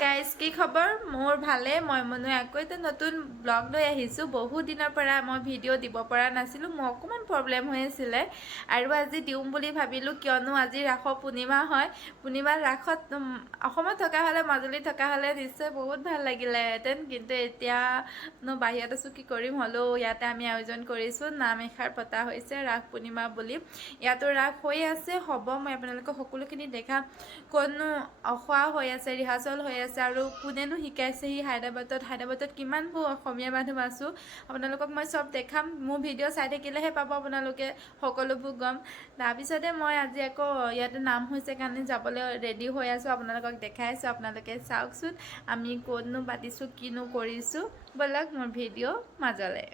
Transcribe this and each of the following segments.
guys কি খবৰ মোৰ ভালে মই মনো আকৌ এটা নতুন ব্লগ লৈ আহিছোঁ বহুত দিনৰ পৰা মই ভিডিঅ' দিব পৰা নাছিলোঁ মোৰ অকণমান প্ৰব্লেম হৈ আছিলে আৰু আজি দিওঁ বুলি ভাবিলোঁ কিয়নো আজি ৰাসৰ পূৰ্ণিমা হয় পূৰ্ণিমাৰ ৰাসত অসমত থকা হ'লে মাজুলীত থকা হ'লে নিশ্চয় বহুত ভাল লাগিলেহেঁতেন কিন্তু এতিয়া বাহিৰত আছোঁ কি কৰিম হ'লেও ইয়াতে আমি আয়োজন কৰিছোঁ নাম এষাৰ পতা হৈছে ৰাস পূৰ্ণিমা বুলি ইয়াতো ৰাস হৈ আছে হ'ব মই আপোনালোকক সকলোখিনি দেখাম কোনো অখোৱা হৈ আছে ৰিহাৰ্চল হৈ আছে আৰু কোনেনো শিকাইছেহি হায়দৰাবাদত কিমানবোৰ অসমীয়া মানুহ আছোঁ আপোনালোকক মই চব দেখাম মোৰ ভিডিঅ' চাই থাকিলেহে পাব আপোনালোকে সকলোবোৰ গম তাৰপিছতে মই আজি আকৌ ইয়াতে নাম হৈছে কাৰণে যাবলৈ ৰেডি হৈ আছোঁ আপোনালোকক দেখাই আছোঁ আপোনালোকে চাওকচোন আমি ক'তনো পাতিছোঁ কিনো কৰিছোঁ ব'লক মোৰ ভিডিঅ' মাজলৈ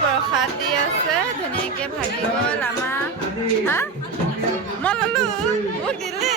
প্ৰসাদ দি আছে ধুনীয়াকৈ ভাগি গ'ল আমাৰ হা মই ল'লোঁ মোক দিলে